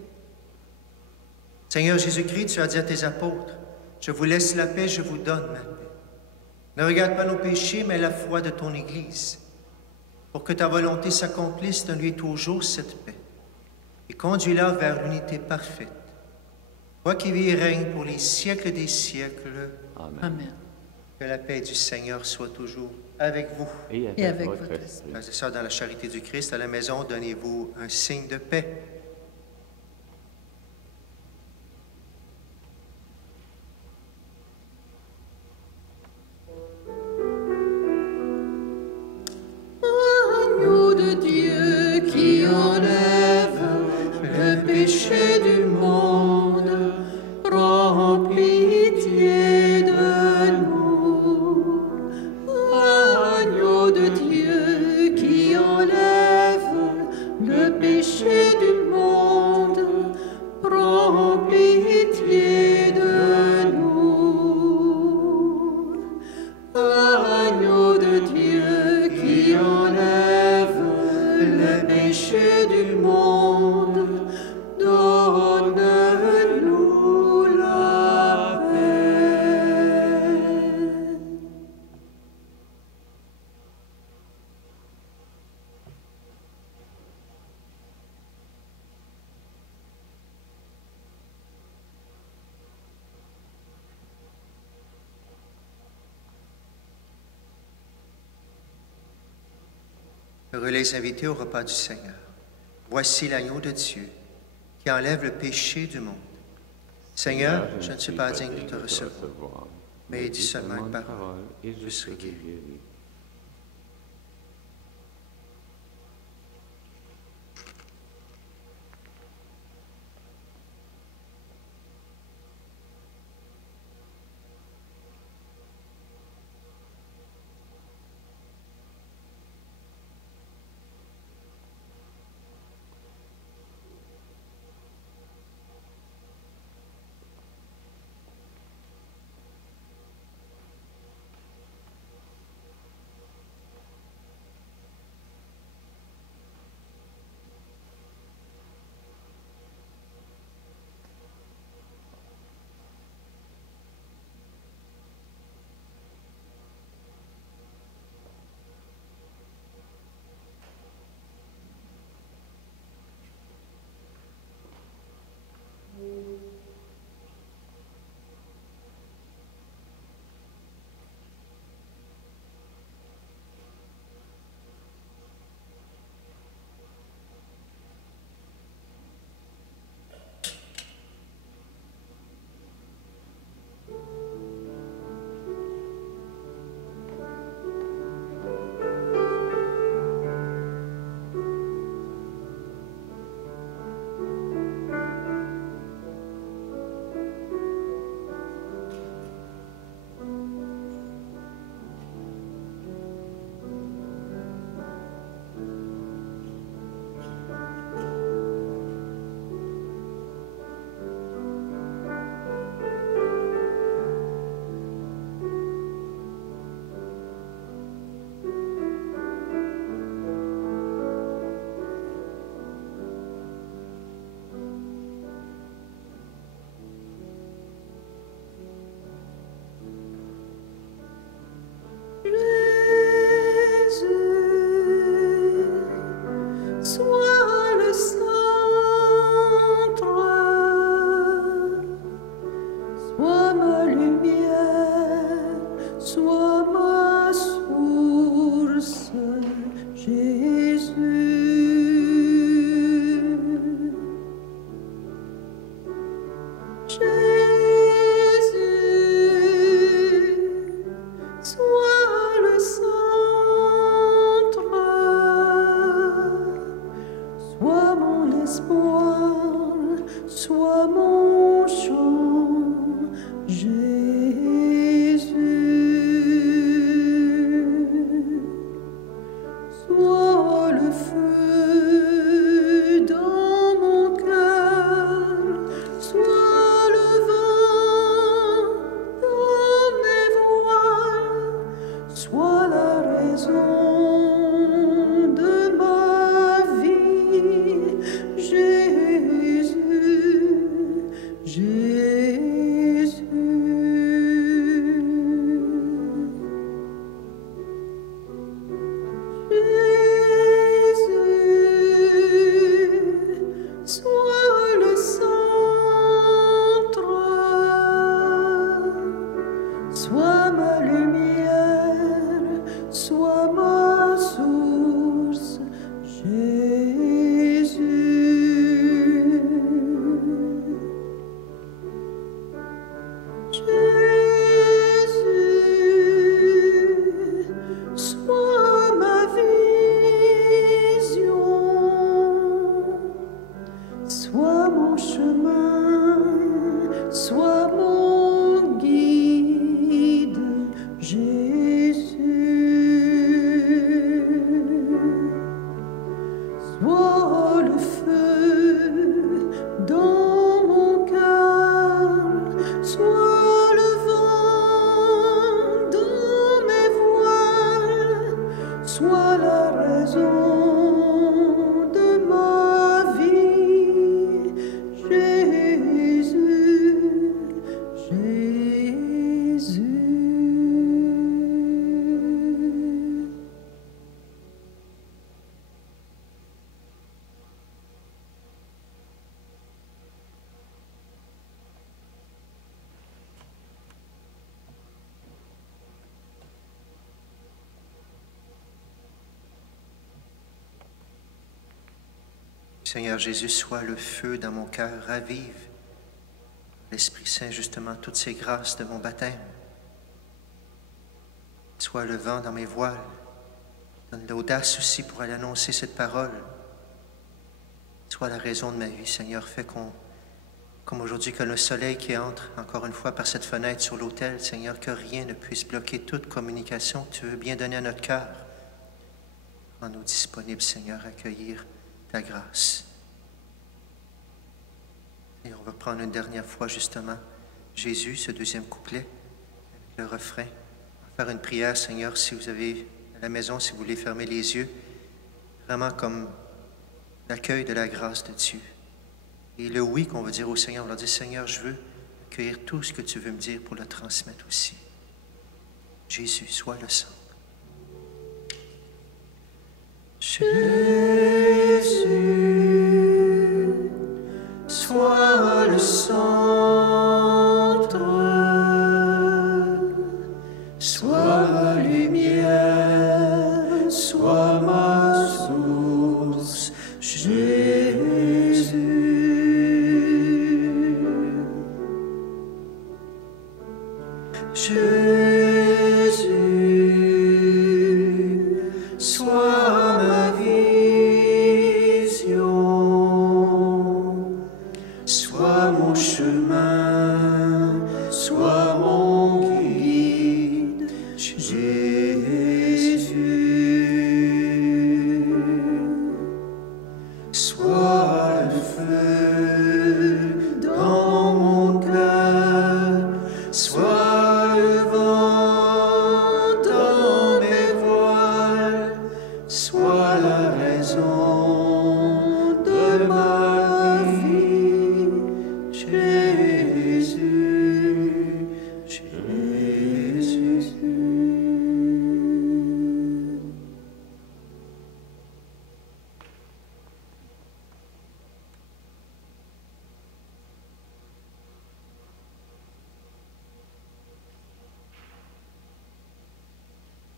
Seigneur Jésus-Christ, tu as dit à tes apôtres, « Je vous laisse la paix, je vous donne ma paix. » Ne regarde pas nos péchés, mais la foi de ton Église. Pour que ta volonté s'accomplisse, donne-lui toujours cette paix et conduis-la vers l'unité parfaite. Toi qui vis et règnes pour les siècles des siècles. Amen. Amen. Que la paix du Seigneur soit toujours avec vous. Et Et avec votre votre esprit. Frères et sœurs, dans la charité du Christ, à la maison, donnez-vous un signe de paix. Agneau de Dieu qui enlève le péché du monde, prends pitié de nous. Agneau de Dieu qui enlève le péché du monde, prends pitié de nous. Agneau de Dieu qui enlève le péché du monde, donne-nous la paix. Heureux les invités au repas du Seigneur. Voici l'agneau de Dieu qui enlève le péché du monde. Seigneur, je ne suis pas digne de te recevoir, mais dis seulement une parole, et je je serai serai guéri. guéri. Seigneur Jésus, sois le feu dans mon cœur, ravive l'Esprit Saint, justement, toutes ces grâces de mon baptême. Sois le vent dans mes voiles. Donne l'audace aussi pour aller annoncer cette parole. Sois la raison de ma vie, Seigneur. Fais comme aujourd'hui, que le soleil qui entre encore une fois par cette fenêtre sur l'autel, Seigneur, que rien ne puisse bloquer toute communication que tu veux bien donner à notre cœur. Rends-nous disponibles, Seigneur, à accueillir ta grâce. Et on va prendre une dernière fois, justement, Jésus, ce deuxième couplet, le refrain. On va faire une prière, Seigneur, si vous avez à la maison, si vous voulez fermer les yeux, vraiment comme l'accueil de la grâce de Dieu. Et le oui qu'on va dire au Seigneur, on va dire, Seigneur, je veux accueillir tout ce que tu veux me dire pour le transmettre aussi. Jésus, sois le centre. Jésus, sois le centre, sois ma lumière, sois ma source, Jésus. Jésus, sois ma vision, sois mon chemin, sois mon guide, Jésus. Sois le feu dans mon cœur, sois le vent dans mes voiles, sois la raison de ma vie, Jésus, Jésus.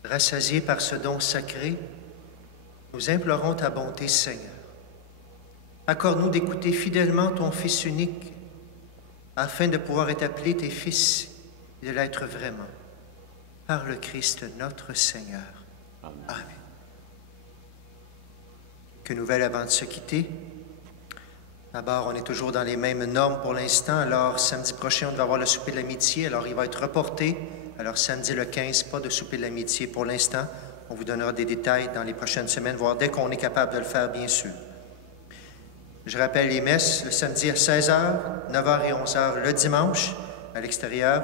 Rassasiés par ce don sacré, nous implorons ta bonté, Seigneur. Accorde-nous d'écouter fidèlement ton Fils unique, afin de pouvoir être appelés tes fils et de l'être vraiment, par le Christ notre Seigneur. Amen. Amen. Quelques nouvelles avant de se quitter. D'abord, on est toujours dans les mêmes normes pour l'instant. Alors, samedi prochain, on devait avoir le souper de l'amitié. Alors, il va être reporté. Alors, samedi le 15, pas de souper de l'amitié pour l'instant. On vous donnera des détails dans les prochaines semaines, voire dès qu'on est capable de le faire, bien sûr. Je rappelle les messes le samedi à 16h, 9h et 11h le dimanche à l'extérieur.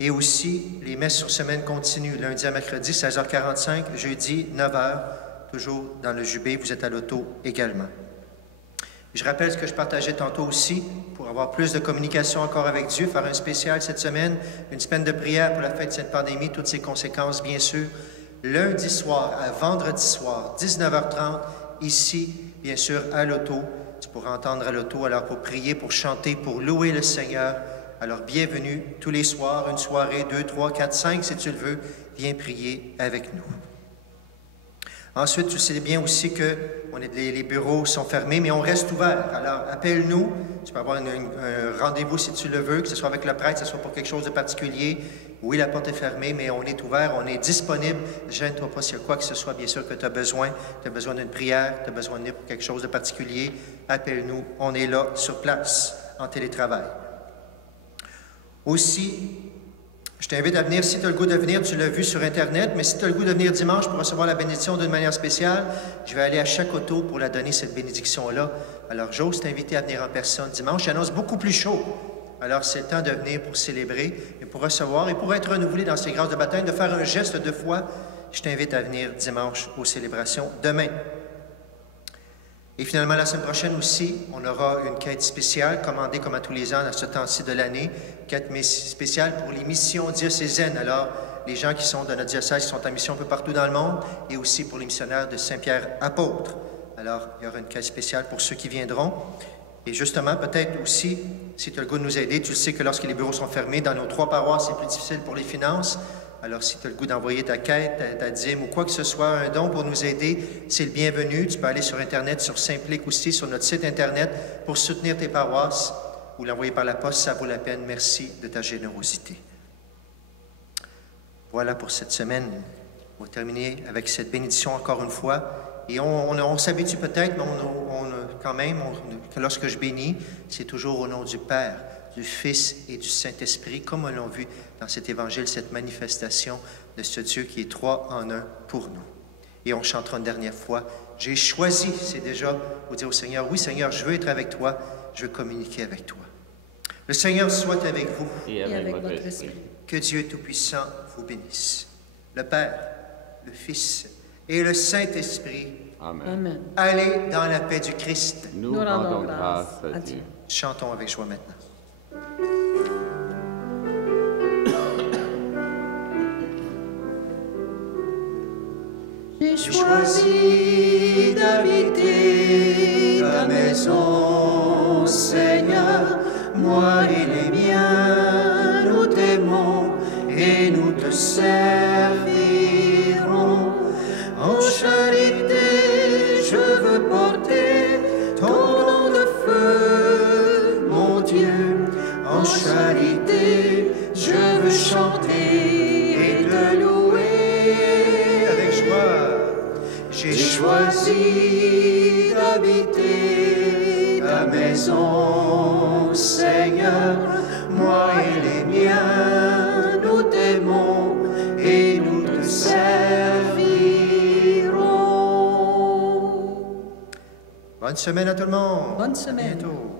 Et aussi les messes sur semaine continue, lundi à mercredi, 16h45, jeudi, 9h, toujours dans le Jubé. Vous êtes à l'auto également. Je rappelle ce que je partageais tantôt aussi, pour avoir plus de communication encore avec Dieu, faire un spécial cette semaine, une semaine de prière pour la fête de cette pandémie, toutes ses conséquences, bien sûr. Lundi soir à vendredi soir, 19h30, ici, bien sûr, à l'auto. Tu pourras entendre à l'auto, alors pour prier, pour chanter, pour louer le Seigneur. Alors, bienvenue tous les soirs, une soirée, 2, 3, 4, 5, si tu le veux, viens prier avec nous. Ensuite, tu sais bien aussi que les bureaux sont fermés, mais on reste ouvert. Alors, appelle-nous. Tu peux avoir un rendez-vous si tu le veux, que ce soit avec le prêtre, que ce soit pour quelque chose de particulier. Oui, la porte est fermée, mais on est ouvert, on est disponible. Gêne-toi pas s'il y a quoi que ce soit, bien sûr, que tu as besoin. Tu as besoin d'une prière, tu as besoin de venir pour quelque chose de particulier. Appelle-nous. On est là, sur place, en télétravail. Aussi, je t'invite à venir, si tu as le goût de venir, tu l'as vu sur Internet, mais si tu as le goût de venir dimanche pour recevoir la bénédiction d'une manière spéciale, je vais aller à chaque auto pour la donner, cette bénédiction-là. Alors, j'ose t'inviter à venir en personne dimanche. J'annonce beaucoup plus chaud. Alors, c'est le temps de venir pour célébrer et pour recevoir et pour être renouvelé dans ces grâces de baptême, de faire un geste de foi. Je t'invite à venir dimanche aux célébrations demain. Et finalement, la semaine prochaine aussi, on aura une quête spéciale commandée comme à tous les ans à ce temps-ci de l'année, quête spéciale pour les missions diocésaines. Alors, les gens qui sont de notre diocèse, qui sont en mission un peu partout dans le monde, et aussi pour les missionnaires de Saint-Pierre-Apôtre. Alors, il y aura une quête spéciale pour ceux qui viendront. Et justement, peut-être aussi, si tu as le goût de nous aider, tu sais que lorsque les bureaux sont fermés, dans nos 3 paroisses, c'est plus difficile pour les finances. Alors, si tu as le goût d'envoyer ta quête, ta dîme ou quoi que ce soit, un don pour nous aider, c'est le bienvenu. Tu peux aller sur Internet, sur Simplique aussi, sur notre site Internet pour soutenir tes paroisses ou l'envoyer par la poste, ça vaut la peine. Merci de ta générosité. Voilà pour cette semaine. On va terminer avec cette bénédiction encore une fois. Et on s'habitue peut-être, mais quand même, lorsque je bénis, c'est toujours au nom du Père, du Fils et du Saint-Esprit, comme on l'a vu dans cet évangile, cette manifestation de ce Dieu qui est trois en un pour nous. Et on chantera une dernière fois. J'ai choisi, c'est déjà vous dire au Seigneur, oui Seigneur, je veux être avec toi, je veux communiquer avec toi. Le Seigneur soit avec vous. Et avec votre esprit. Que Dieu Tout-Puissant vous bénisse. Le Père, le Fils et le Saint-Esprit. Amen. Amen. Allez dans la paix du Christ. Nous rendons grâce à Dieu. Chantons avec joie maintenant. J'ai choisi d'habiter ta maison, Seigneur, moi et les miens, nous t'aimons et nous te servirons. En charité, je veux porter ton nom de feu, mon Dieu. En charité, je veux chanter et te louer avec joie. J'ai choisi d'habiter ta maison, Seigneur, moi et les miens, nous t'aimons et nous te servirons. Bonne semaine à tout le monde. Bonne semaine. À bientôt.